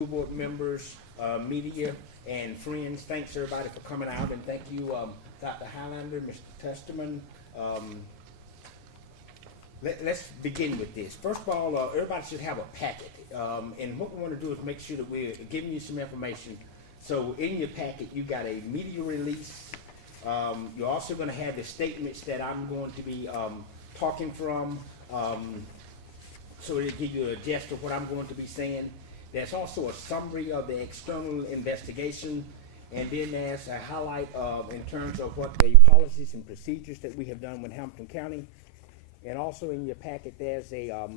School board members, media, and friends. Thanks everybody for coming out, and thank you, Dr. Highlander, Mr. Testerman. Let's begin with this. First of all, everybody should have a packet, and what we want to do is make sure that we're giving you some information. So in your packet, you got a media release. You're also going to have the statements that I'm going to be talking from, so it'll give you a gist of what I'm going to be saying. There's also a summary of the external investigation, and then there's a highlight of in terms of what the policies and procedures that we have done with Hamilton County. And also in your packet, there's a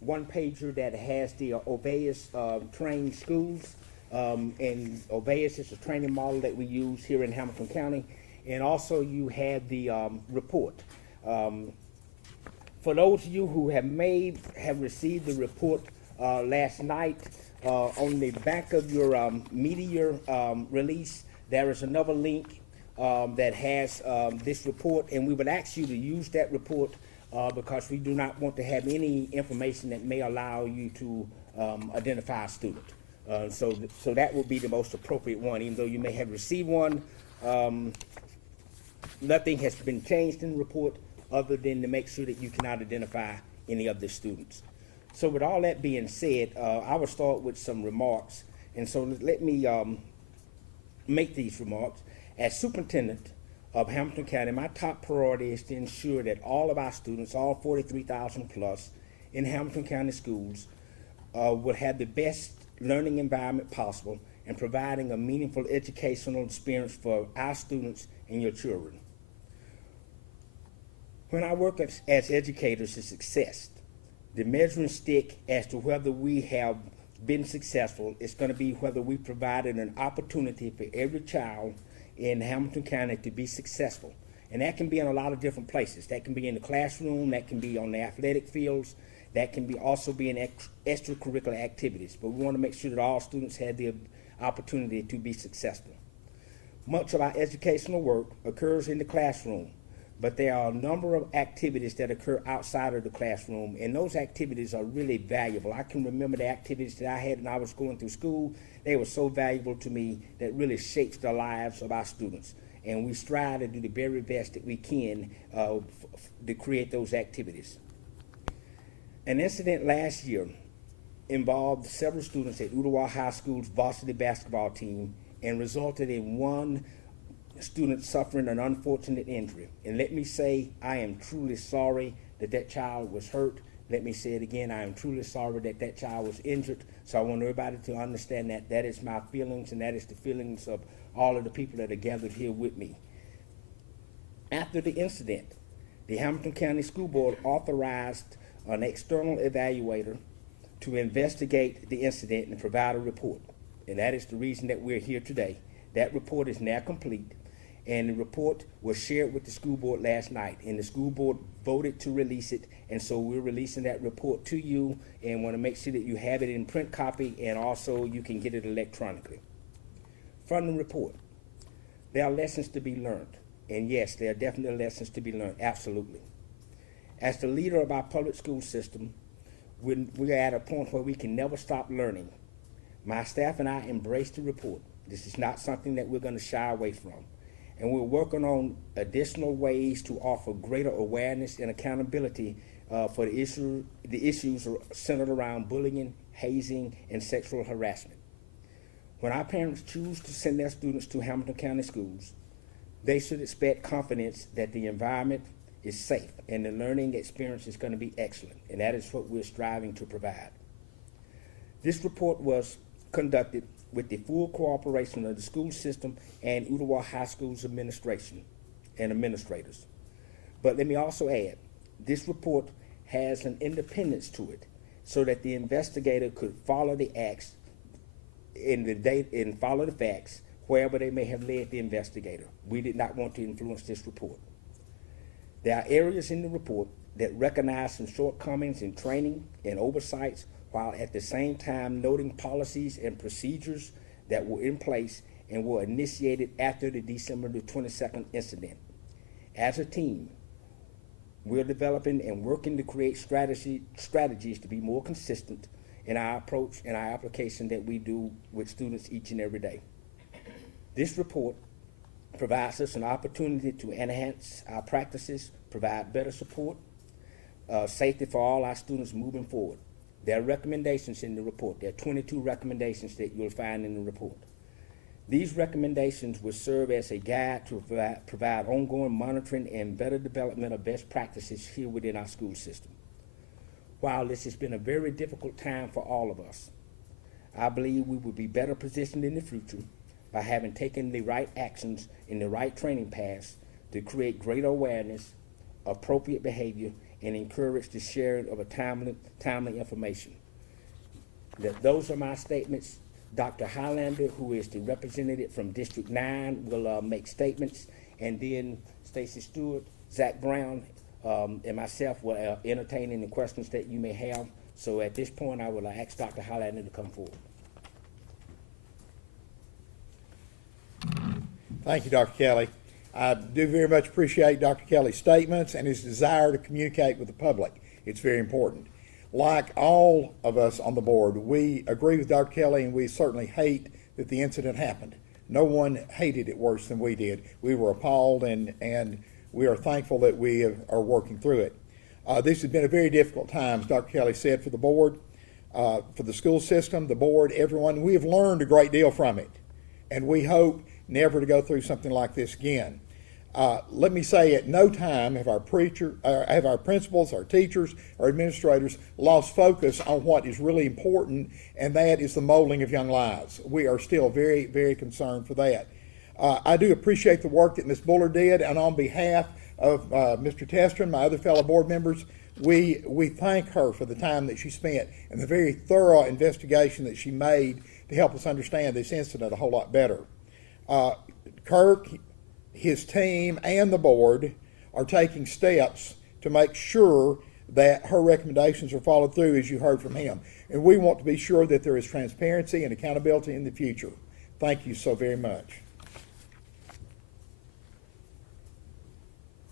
one-pager that has the Oveus trained schools, and Oveus is a training model that we use here in Hamilton County. And also you have the report. For those of you who have received the report last night, on the back of your media release, there is another link that has this report, and we would ask you to use that report because we do not want to have any information that may allow you to identify a student. So that would be the most appropriate one, even though you may have received one. Nothing has been changed in the report other than to make sure that you cannot identify any of the students. So with all that being said, I will start with some remarks. And so let me make these remarks. As superintendent of Hamilton County, my top priority is to ensure that all of our students, all 43,000 plus in Hamilton County schools, will have the best learning environment possible and providing a meaningful educational experience for our students and your children. When I work as educators is success, the measuring stick as to whether we have been successful is going to be whether we provided an opportunity for every child in Hamilton County to be successful. And that can be in a lot of different places. That can be in the classroom, that can be on the athletic fields, that can be also be in extracurricular activities. But we want to make sure that all students have the opportunity to be successful. Much of our educational work occurs in the classroom, but there are a number of activities that occur outside of the classroom, and those activities are really valuable. I can remember the activities that I had when I was going through school. They were so valuable to me that really shapes the lives of our students, and we strive to do the very best that we can to create those activities. An incident last year involved several students at Ooltewah High School's varsity basketball team and resulted in one student suffering an unfortunate injury. And let me say, I am truly sorry that that child was hurt. Let me say it again, I am truly sorry that that child was injured. So I want everybody to understand that that is my feelings, and that is the feelings of all of the people that are gathered here with me. After the incident, the Hamilton County School Board authorized an external evaluator to investigate the incident and provide a report. And that is the reason that we're here today. That report is now complete, and the report was shared with the school board last night, and the school board voted to release it, and so we're releasing that report to you and want to make sure that you have it in print copy, and also you can get it electronically. From the report, there are lessons to be learned, and yes, there are definitely lessons to be learned, absolutely. As the leader of our public school system, we're at a point where we can never stop learning. My staff and I embrace the report. This is not something that we're going to shy away from. And we're working on additional ways to offer greater awareness and accountability for the issues centered around bullying, hazing, and sexual harassment. When our parents choose to send their students to Hamilton County schools, they should expect confidence that the environment is safe and the learning experience is going to be excellent. And that is what we're striving to provide. This report was conducted with the full cooperation of the school system and Ooltewah High School's administration and administrators. But let me also add, this report has an independence to it so that the investigator could follow the acts and follow the facts wherever they may have led the investigator. We did not want to influence this report. There are areas in the report that recognize some shortcomings in training and oversights, while at the same time noting policies and procedures that were in place and were initiated after the December the 22nd incident. As a team, we're developing and working to create strategies to be more consistent in our approach and our application that we do with students each and every day. This report provides us an opportunity to enhance our practices, provide better support, safety for all our students moving forward. There are recommendations in the report. There are 22 recommendations that you'll find in the report. These recommendations will serve as a guide to provide ongoing monitoring and better development of best practices here within our school system. While this has been a very difficult time for all of us, I believe we will be better positioned in the future by having taken the right actions in the right training paths to create greater awareness, appropriate behavior, and encourage the sharing of a timely information. Those are my statements. Dr. Highlander, who is the representative from District 9, will make statements, and then Stacy Stewart, Zach Brown, and myself will entertain any questions that you may have. So at this point, I will ask Dr. Highlander to come forward. Thank you, Dr. Kelly. I do very much appreciate Dr. Kelly's statements and his desire to communicate with the public. It's very important. Like all of us on the board, we agree with Dr. Kelly, and we certainly hate that the incident happened. No one hated it worse than we did. We were appalled, and we are thankful that we are working through it. This has been a very difficult time, as Dr. Kelly said, for the board, for the school system, the board, everyone. We have learned a great deal from it, and we hope never to go through something like this again. Let me say, at no time have our principals, our teachers, our administrators lost focus on what is really important, and that is the molding of young lives. We are still very, very concerned for that. I do appreciate the work that Ms. Bullard did, and on behalf of Mr. Tester and my other fellow board members, we thank her for the time that she spent and the very thorough investigation that she made to help us understand this incident a whole lot better. Kirk, his team, and the board are taking steps to make sure that her recommendations are followed through, as you heard from him. And we want to be sure that there is transparency and accountability in the future. Thank you so very much.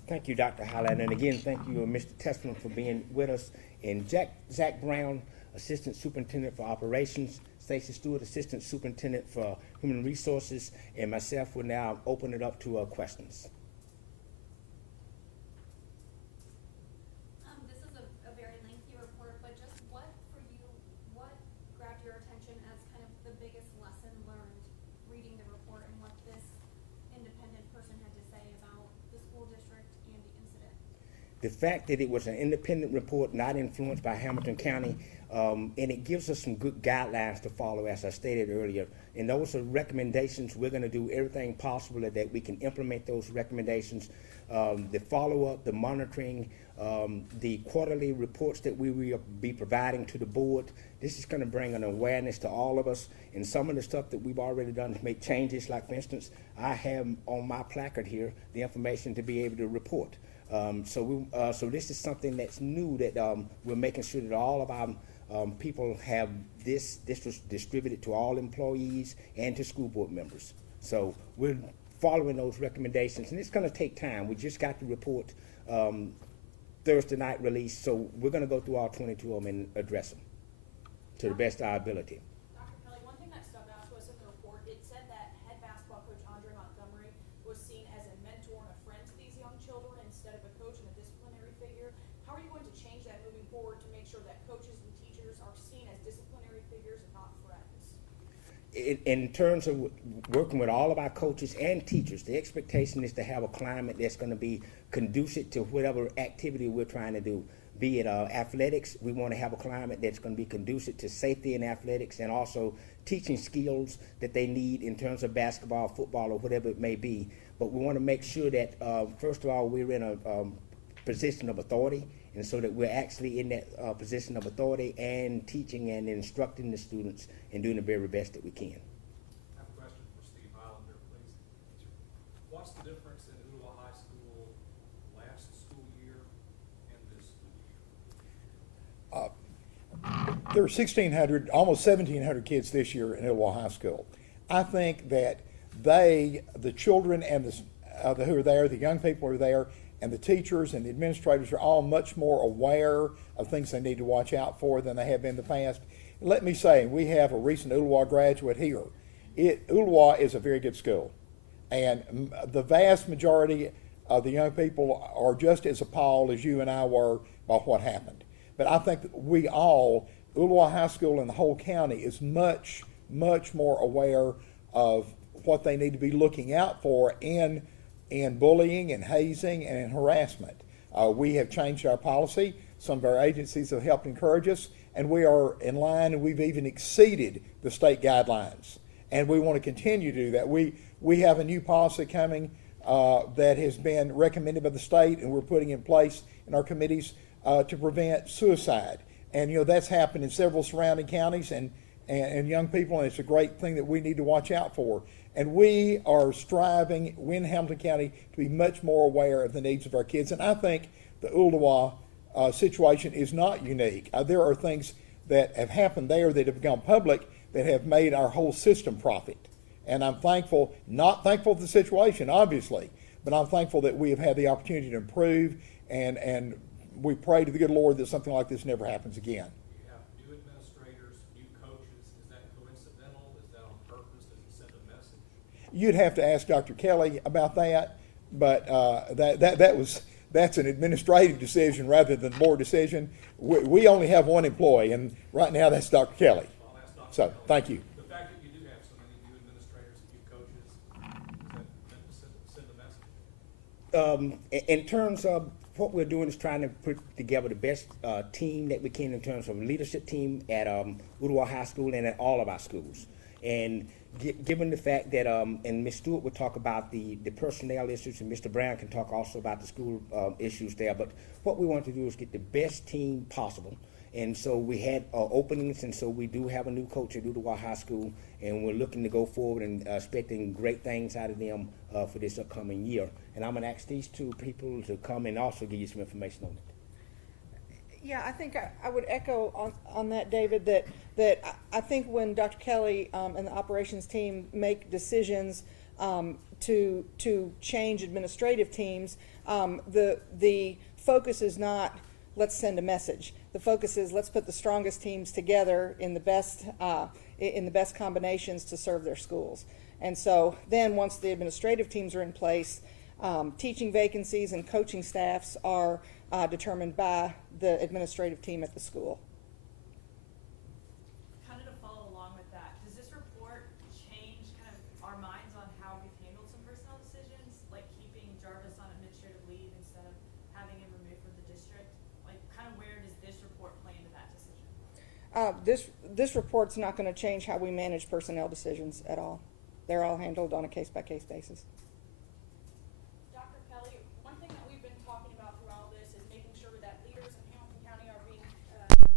Thank you, Dr. Highlander. And again, thank you, Mr. Testament, for being with us. And Zach Brown, Assistant Superintendent for Operations, Stacy Stewart, Assistant Superintendent for Human Resources, and myself will now open it up to questions. This is a very lengthy report, but just what grabbed your attention as kind of the biggest lesson learned reading the report, and what this independent person had to say about the school district and the incident? The fact that it was an independent report, not influenced by Hamilton County, and it gives us some good guidelines to follow, as I stated earlier. And those are recommendations. We're going to do everything possible that we can implement those recommendations. The follow-up, the monitoring, the quarterly reports that we will be providing to the board. This is going to bring an awareness to all of us. And some of the stuff that we've already done to make changes, like, for instance, I have on my placard here the information to be able to report. So this is something that's new that we're making sure that all of our people have this. This was distributed to all employees and to school board members. So we're following those recommendations, and it's going to take time. We just got the report Thursday night release, so we're going to go through all 22 of them and address them to the best of our ability. Dr. Kelly, one thing that stuck out to us in the report, it said that head basketball coach Andre Montgomery was seen as a mentor and a friend to these young children instead of a coach and a disciplinary figure. How are you going to change that moving forward to make sure that coaches and teachers are seen as disciplinary figures and not friends? In terms of working with all of our coaches and teachers, the expectation is to have a climate that's going to be conducive to whatever activity we're trying to do. Be it athletics, we want to have a climate that's going to be conducive to safety in athletics, and also teaching skills that they need in terms of basketball, football, or whatever it may be. But we want to make sure that, first of all, we're in a position of authority, and so that we're actually in that position of authority and teaching and instructing the students and doing the very best that we can. I have a question for Steve Highlander, please. What's the difference in Ooltewah High School last school year and this school year? There are 1,600, almost 1,700 kids this year in Ooltewah High School. I think that the children and who are there, the young people who are there, and the teachers and the administrators are all much more aware of things they need to watch out for than they have been in the past. Let me say, we have a recent Ooltewah graduate here. Ooltewah is a very good school, and the vast majority of the young people are just as appalled as you and I were by what happened. But I think that Ooltewah High School and the whole county is much, much more aware of what they need to be looking out for in bullying and hazing and in harassment. We have changed our policy. Some of our agencies have helped encourage us, and we are in line, and we've even exceeded the state guidelines. And we want to continue to do that. We have a new policy coming that has been recommended by the state, and we're putting in place in our committees to prevent suicide. And that's happened in several surrounding counties and young people, and it's a great thing that we need to watch out for. And we are striving in Hamilton County to be much more aware of the needs of our kids. And I think the Ooltewah situation is not unique. There are things that have happened there that have gone public that have made our whole system profit. And I'm thankful, not thankful for the situation, obviously, but I'm thankful that we have had the opportunity to improve, and we pray to the good Lord that something like this never happens again. You have new administrators, new coaches. Is that coincidental? Is that on purpose? Does it send a message? You'd have to ask Dr. Kelly about that, but that's an administrative decision rather than board decision. We only have one employee, and right now that's Dr. Kelly. I'll ask Dr. So, Kelly. thank you. The fact that you do have so many new administrators and new coaches, is that meant to send a message? In terms of what we're doing is trying to put together the best team that we can in terms of leadership team at Ooltewah High School and at all of our schools. And given the fact that, and Ms. Stewart will talk about the personnel issues, and Mr. Brown can talk also about the school issues there, but what we want to do is get the best team possible. And so we had openings, and so we do have a new coach at Ooltewah High School, and we're looking to go forward and expecting great things out of them for this upcoming year. And I'm gonna ask these two people to come and also give you some information on it. Yeah, I think I would echo on that, David, that I think when Dr. Kelly and the operations team make decisions to change administrative teams, the focus is not let's send a message. The focus is let's put the strongest teams together in the best combinations to serve their schools. And so then once the administrative teams are in place, teaching vacancies and coaching staffs are determined by the administrative team at the school. Kind of to follow along with that, does this report change kind of our minds on how we've handled some personnel decisions, like keeping Jarvis on administrative leave instead of having him removed from the district? Like, kind of where does this report play into that decision? This report's not going to change how we manage personnel decisions at all. They're all handled on a case-by-case basis. Dr. Kelly, one thing that we've been talking about through all this is making sure that leaders in Hamilton County are being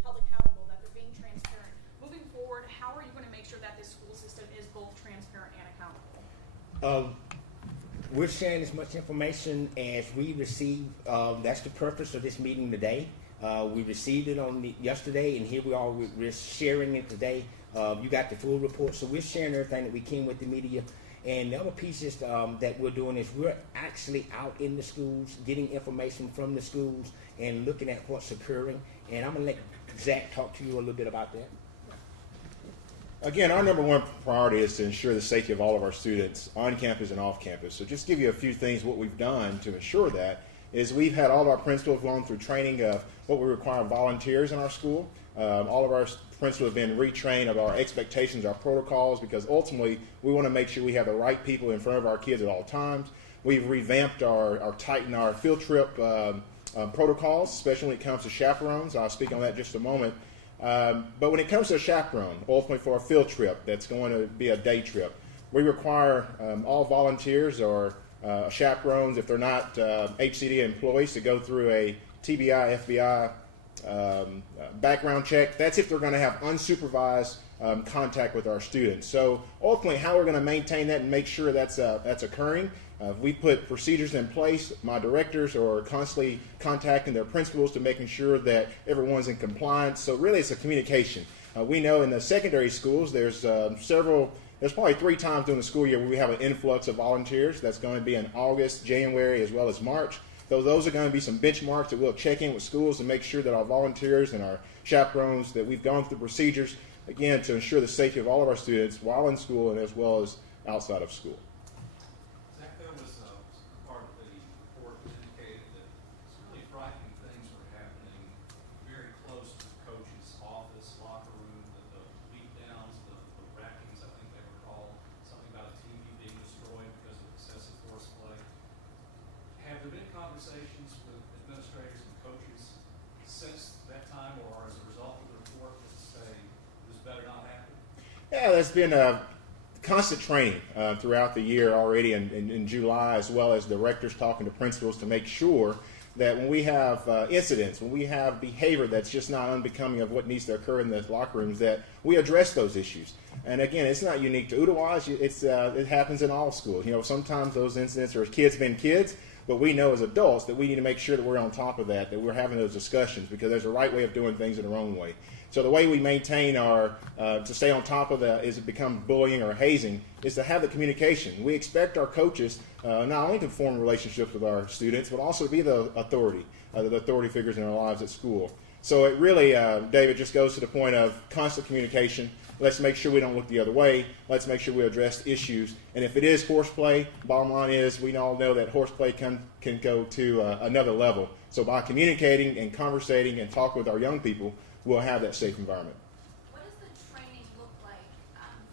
held accountable, that they're being transparent. Moving forward, how are you going to make sure that this school system is both transparent and accountable? We're sharing as much information as we receive. That's the purpose of this meeting today. We received it on yesterday, and here we are. We're sharing it today. You got the full report, so we're sharing everything that we can with the media. And the other pieces that we're doing is we're actually out in the schools, getting information from the schools and looking at what's occurring. And I'm going to let Zach talk to you a little bit about that. Again, our number one priority is to ensure the safety of all of our students on campus and off campus. So just to give you a few things, what we've done to ensure that is we've had all of our principals gone through training of what we require volunteers in our school. All of our principals have been retrained of our expectations, our protocols, because ultimately we want to make sure we have the right people in front of our kids at all times. We've revamped tightened our field trip protocols, especially when it comes to chaperones. I'll speak on that in just a moment. But when it comes to a chaperone, ultimately for a field trip that's going to be a day trip, we require all volunteers or chaperones, if they're not HCD employees, to go through a TBI, FBI background check. That's if they're going to have unsupervised contact with our students. So ultimately, how we're going to maintain that and make sure that's occurring, we put procedures in place. My directors are constantly contacting their principals to making sure that everyone's in compliance. So really, it's a communication. We know in the secondary schools, there's probably 3 times during the school year where we have an influx of volunteers. That's going to be in August, January, as well as March. So those are going to be some benchmarks that we'll check in with schools to make sure that our volunteers and our chaperones, that we've gone through procedures again, to ensure the safety of all of our students while in school and as well as outside of school. Zach, there was part of the report that indicated that some really frightening things were happening very close to the coach's office, locker room, the beat downs, the rackings, I think they were called, something about a TV being destroyed because of excessive force play. Have there been conversations with administrators and coaches since that time, or as a result of the report, to say this better not happen? Yeah, there's been constant training throughout the year already in July, as well as directors talking to principals to make sure that when we have incidents, when we have behavior that's just not unbecoming of what needs to occur in the locker rooms, that we address those issues. And again, it's not unique to Ooltewah. It happens in all schools. You know, sometimes those incidents are kids being kids, but we know as adults that we need to make sure that we're on top of that we're having those discussions, because there's a right way of doing things and a wrong way. So the way we maintain our, to stay on top of that, is it become bullying or hazing, is to have the communication. We expect our coaches not only to form relationships with our students, but also to be the authority figures in our lives at school. So it really, David, just goes to the point of constant communication. Let's make sure we don't look the other way. Let's make sure we address issues. And if it is horseplay, bottom line is we all know that horseplay can go to another level. So by communicating and conversating and talking with our young people, we'll have that safe environment. What does the training look like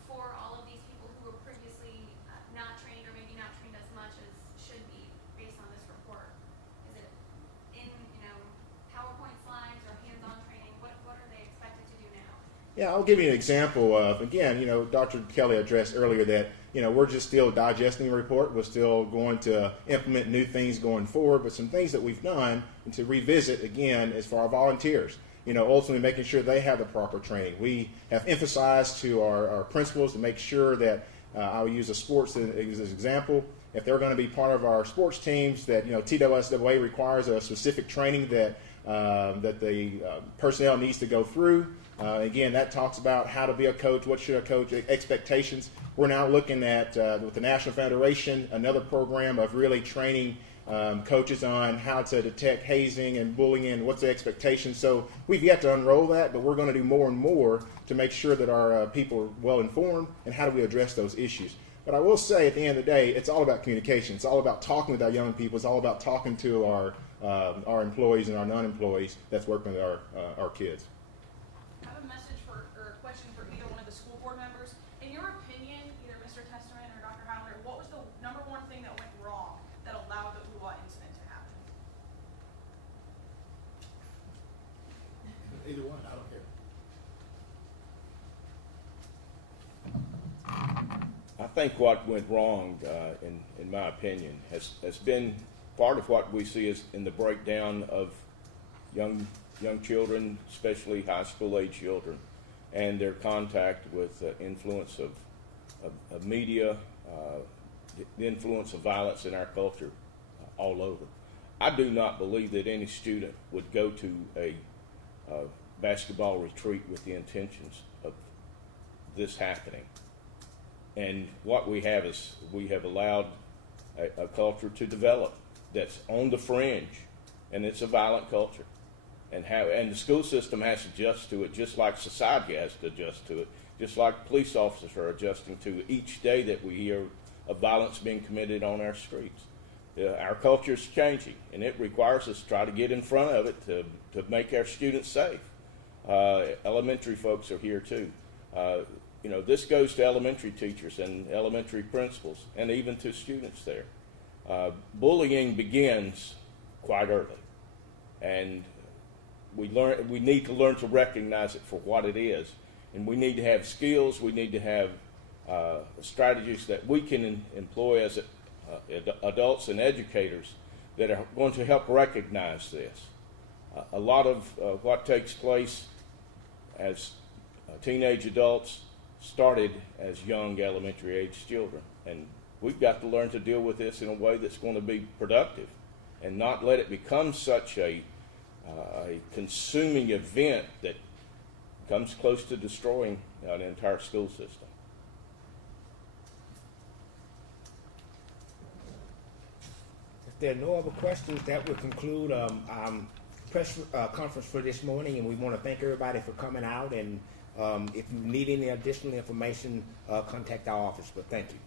for all of these people who were previously not trained, or maybe not trained as much as should be based on this report? Is it in, PowerPoint slides or hands-on training? What are they expected to do now? Yeah, I'll give you an example of, again, Dr. Kelly addressed earlier that, we're just still digesting the report. We're still going to implement new things going forward, but some things that we've done and to revisit again is for our volunteers. Ultimately making sure they have the proper training. We have emphasized to our principals to make sure that, I'll use a sports as an example, if they're going to be part of our sports teams, that, TWSWA requires a specific training that the personnel needs to go through. Again, that talks about how to be a coach, what should a coach, expectations. We're now looking at, with the National Federation, another program of really training coaches on how to detect hazing and bullying and what's the expectation. So we've yet to unroll that, but we're going to do more and more to make sure that our people are well informed and how do we address those issues. But I will say at the end of the day, it's all about communication. It's all about talking with our young people. It's all about talking to our employees and our non-employees that's working with our kids. I have a message or a question for either one of the school board members. In your opinion, either Mr. Testerman or Dr. Howler, what was the number one thing that went wrong that allowed the Ooltewah incident to happen? Either one, I don't care. I think what went wrong, in my opinion, has been part of what we see as in the breakdown of young children, especially high school age children, and their contact with influence of media, the influence of violence in our culture all over. I do not believe that any student would go to a basketball retreat with the intentions of this happening. And what we have is we have allowed a culture to develop that's on the fringe, and it's a violent culture. And the school system has to adjust to it, just like society has to adjust to it, just like police officers are adjusting to each day that we hear of violence being committed on our streets. Our culture is changing, and it requires us to try to get in front of it to make our students safe. Elementary folks are here too. This goes to elementary teachers and elementary principals, and even to students there. Bullying begins quite early, and we need to learn to recognize it for what it is, and we need to have skills. We need to have strategies that we can employ as adults and educators that are going to help recognize this. A lot of what takes place as teenage adults started as young elementary age children, and we've got to learn to deal with this in a way that's going to be productive and not let it become such a consuming event that comes close to destroying an entire school system. If there are no other questions, that will conclude press conference for this morning, and we want to thank everybody for coming out and If you need any additional information, contact our office. But thank you.